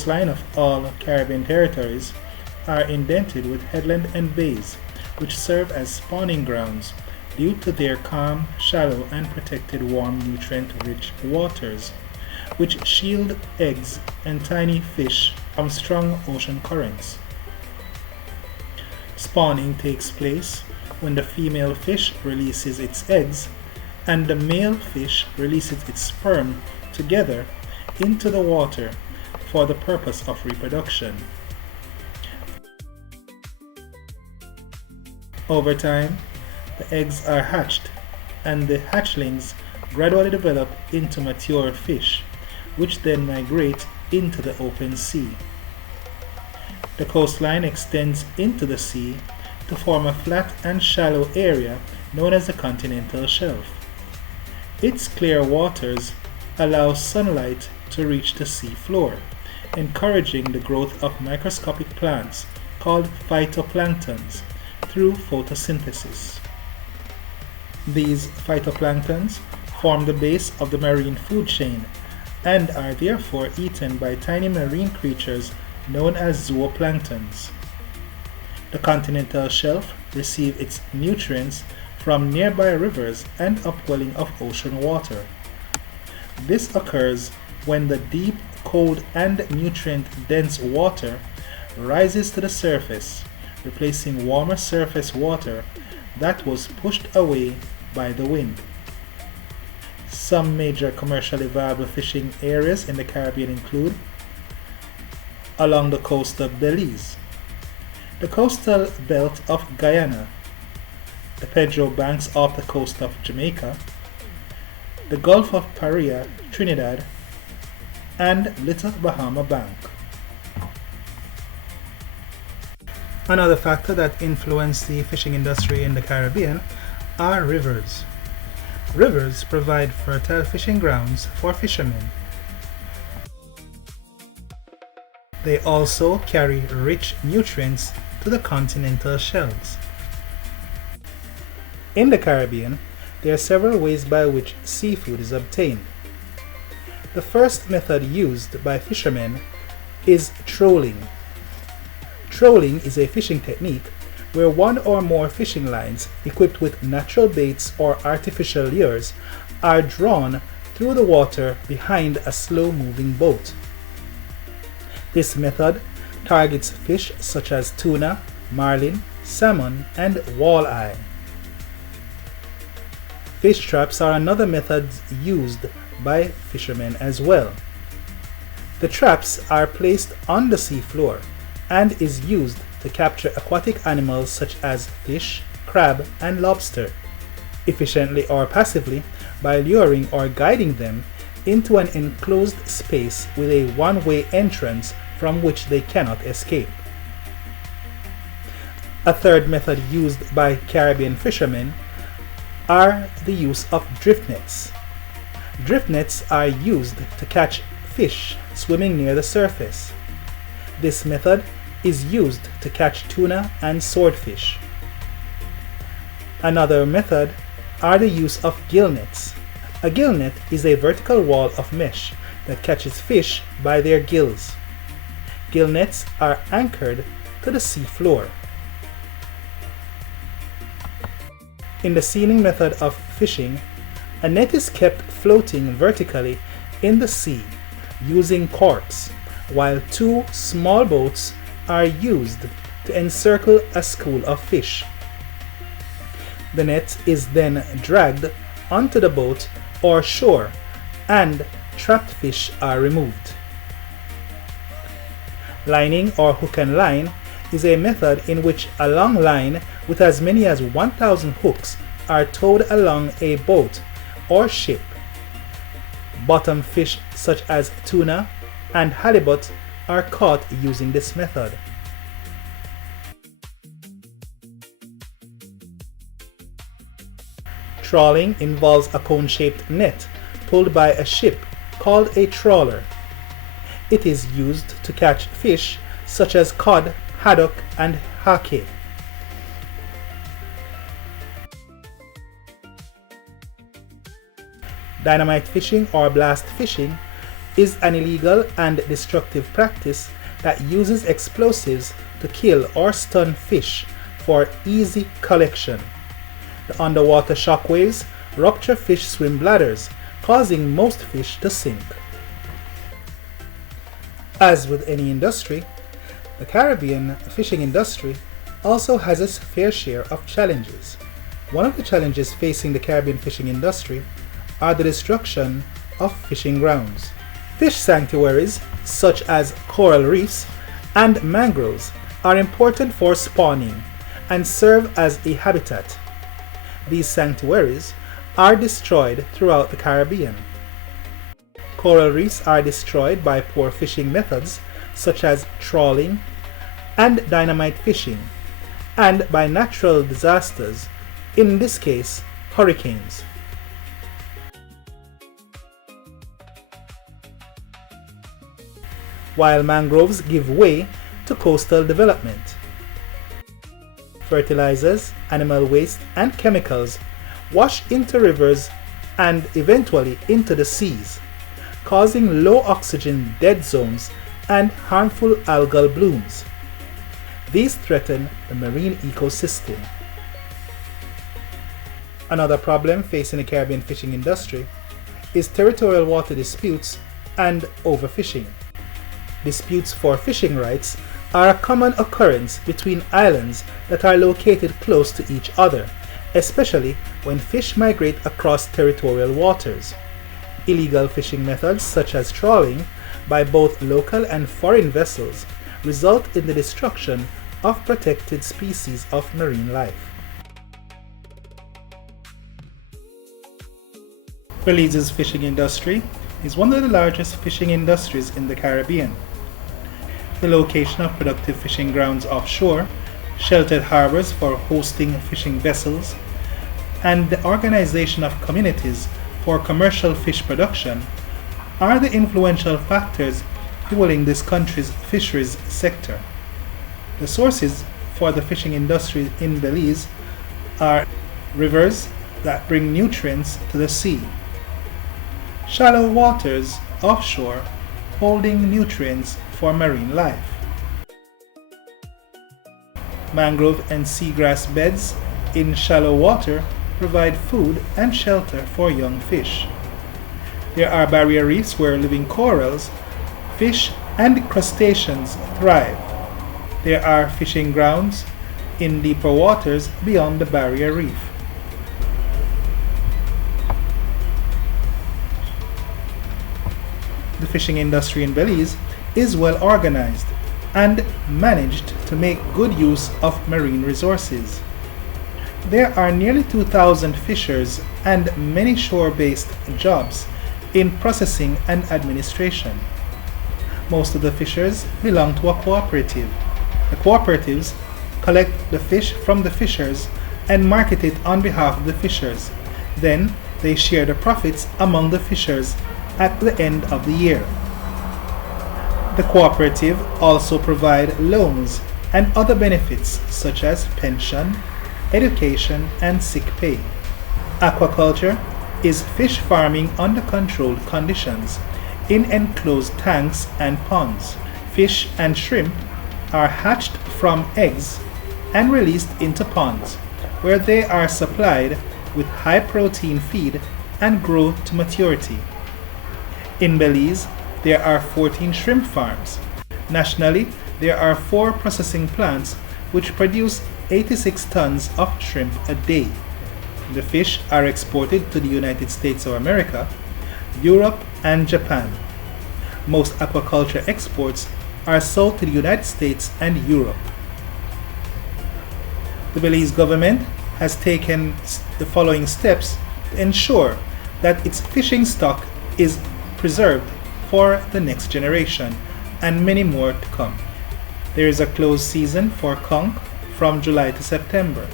coastline of all Caribbean territories are indented with headland and bays, which serve as spawning grounds due to their calm, shallow, and protected warm nutrient-rich waters, which shield eggs and tiny fish from strong ocean currents. Spawning takes place when the female fish releases its eggs and the male fish releases its sperm together into the water for the purpose of reproduction. Over time, the eggs are hatched and the hatchlings gradually develop into mature fish, which then migrate into the open sea. The coastline extends into the sea to form a flat and shallow area known as the continental shelf. Its clear waters allow sunlight to reach the sea floor, encouraging the growth of microscopic plants called phytoplanktons through photosynthesis. These phytoplanktons form the base of the marine food chain and are therefore eaten by tiny marine creatures known as zooplanktons. The continental shelf receives its nutrients from nearby rivers and upwelling of ocean water. This occurs when the deep, cold, and nutrient-dense water rises to the surface, replacing warmer surface water that was pushed away by the wind. Some major commercially viable fishing areas in the Caribbean include along the coast of Belize, the coastal belt of Guyana, the Pedro Banks off the coast of Jamaica, the Gulf of Paria, Trinidad, and Little Bahama Bank. Another factor that influenced the fishing industry in the Caribbean are rivers. Rivers provide fertile fishing grounds for fishermen. They also carry rich nutrients to the continental shelves. In the Caribbean, there are several ways by which seafood is obtained. The first method used by fishermen is trolling. Trolling is a fishing technique where one or more fishing lines equipped with natural baits or artificial lures are drawn through the water behind a slow-moving boat. This method targets fish such as tuna, marlin, salmon, and walleye. Fish traps are another method used by fishermen as well. The traps are placed on the seafloor and is used to capture aquatic animals such as fish, crab, and lobster, efficiently or passively by luring or guiding them into an enclosed space with a one-way entrance from which they cannot escape. A third method used by Caribbean fishermen are the use of drift nets. Drift nets are used to catch fish swimming near the surface. This method is used to catch tuna and swordfish. Another method are the use of gill nets. A gill net is a vertical wall of mesh that catches fish by their gills. Gill nets are anchored to the sea floor. In the sealing method of fishing, a net is kept floating vertically in the sea using corks, while two small boats are used to encircle a school of fish. The net is then dragged onto the boat or shore and trapped fish are removed. Lining or hook and line is a method in which a long line with as many as 1,000 hooks are towed along a boat or ship. Bottom fish such as tuna and halibut are caught using this method. Trawling involves a cone-shaped net pulled by a ship called a trawler. It is used to catch fish such as cod, haddock, and hake. Dynamite fishing or blast fishing is an illegal and destructive practice that uses explosives to kill or stun fish for easy collection. The underwater shock waves rupture fish swim bladders, causing most fish to sink. As with any industry, the Caribbean fishing industry also has its fair share of challenges. One of the challenges facing the Caribbean fishing industry are the destruction of fishing grounds. Fish sanctuaries such as coral reefs and mangroves are important for spawning and serve as a habitat. These sanctuaries are destroyed throughout the Caribbean. Coral reefs are destroyed by poor fishing methods such as trawling and dynamite fishing, and by natural disasters, in this case, hurricanes. While mangroves give way to coastal development. Fertilizers, animal waste, and chemicals wash into rivers and eventually into the seas, causing low oxygen dead zones and harmful algal blooms. These threaten the marine ecosystem. Another problem facing the Caribbean fishing industry is territorial water disputes and overfishing. Disputes for fishing rights are a common occurrence between islands that are located close to each other, especially when fish migrate across territorial waters. Illegal fishing methods such as trawling by both local and foreign vessels result in the destruction of protected species of marine life. Belize's fishing industry is one of the largest fishing industries in the Caribbean. The location of productive fishing grounds offshore, sheltered harbors for hosting fishing vessels, and the organization of communities for commercial fish production are the influential factors fueling this country's fisheries sector. The sources for the fishing industry in Belize are rivers that bring nutrients to the sea, shallow waters offshore holding nutrients for marine life, mangrove and seagrass beds in shallow water provide food and shelter for young fish. There are barrier reefs where living corals, fish, and crustaceans thrive. There are fishing grounds in deeper waters beyond the barrier reef. The fishing industry in Belize is well organized and managed to make good use of marine resources. There are nearly 2,000 fishers and many shore-based jobs in processing and administration. Most of the fishers belong to a cooperative. The cooperatives collect the fish from the fishers and market it on behalf of the fishers. Then they share the profits among the fishers at the end of the year. The cooperative also provide loans and other benefits such as pension, education, and sick pay. Aquaculture is fish farming under controlled conditions in enclosed tanks and ponds. Fish and shrimp are hatched from eggs and released into ponds, where they are supplied with high-protein feed and grow to maturity. In Belize, there are 14 shrimp farms. Nationally, there are 4 processing plants which produce 86 tons of shrimp a day. The fish are exported to the United States of America, Europe, and Japan. Most aquaculture exports are sold to the United States and Europe. The Belize government has taken the following steps to ensure that its fishing stock is preserved for the next generation and many more to come. There is a closed season for conch from July to September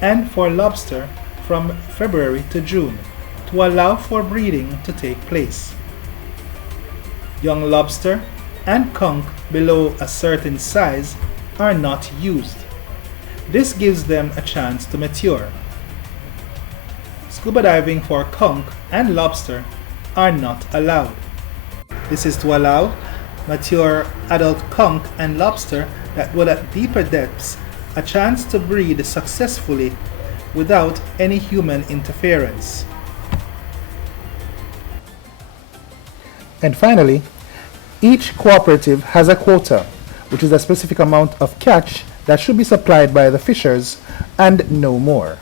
and for lobster from February to June to allow for breeding to take place. Young lobster and conch below a certain size are not used. This gives them a chance to mature. Scuba diving for conch and lobster are not allowed. This is to allow mature adult conch and lobster that dwell at deeper depths a chance to breed successfully without any human interference. And finally, each cooperative has a quota, which is a specific amount of catch that should be supplied by the fishers and no more.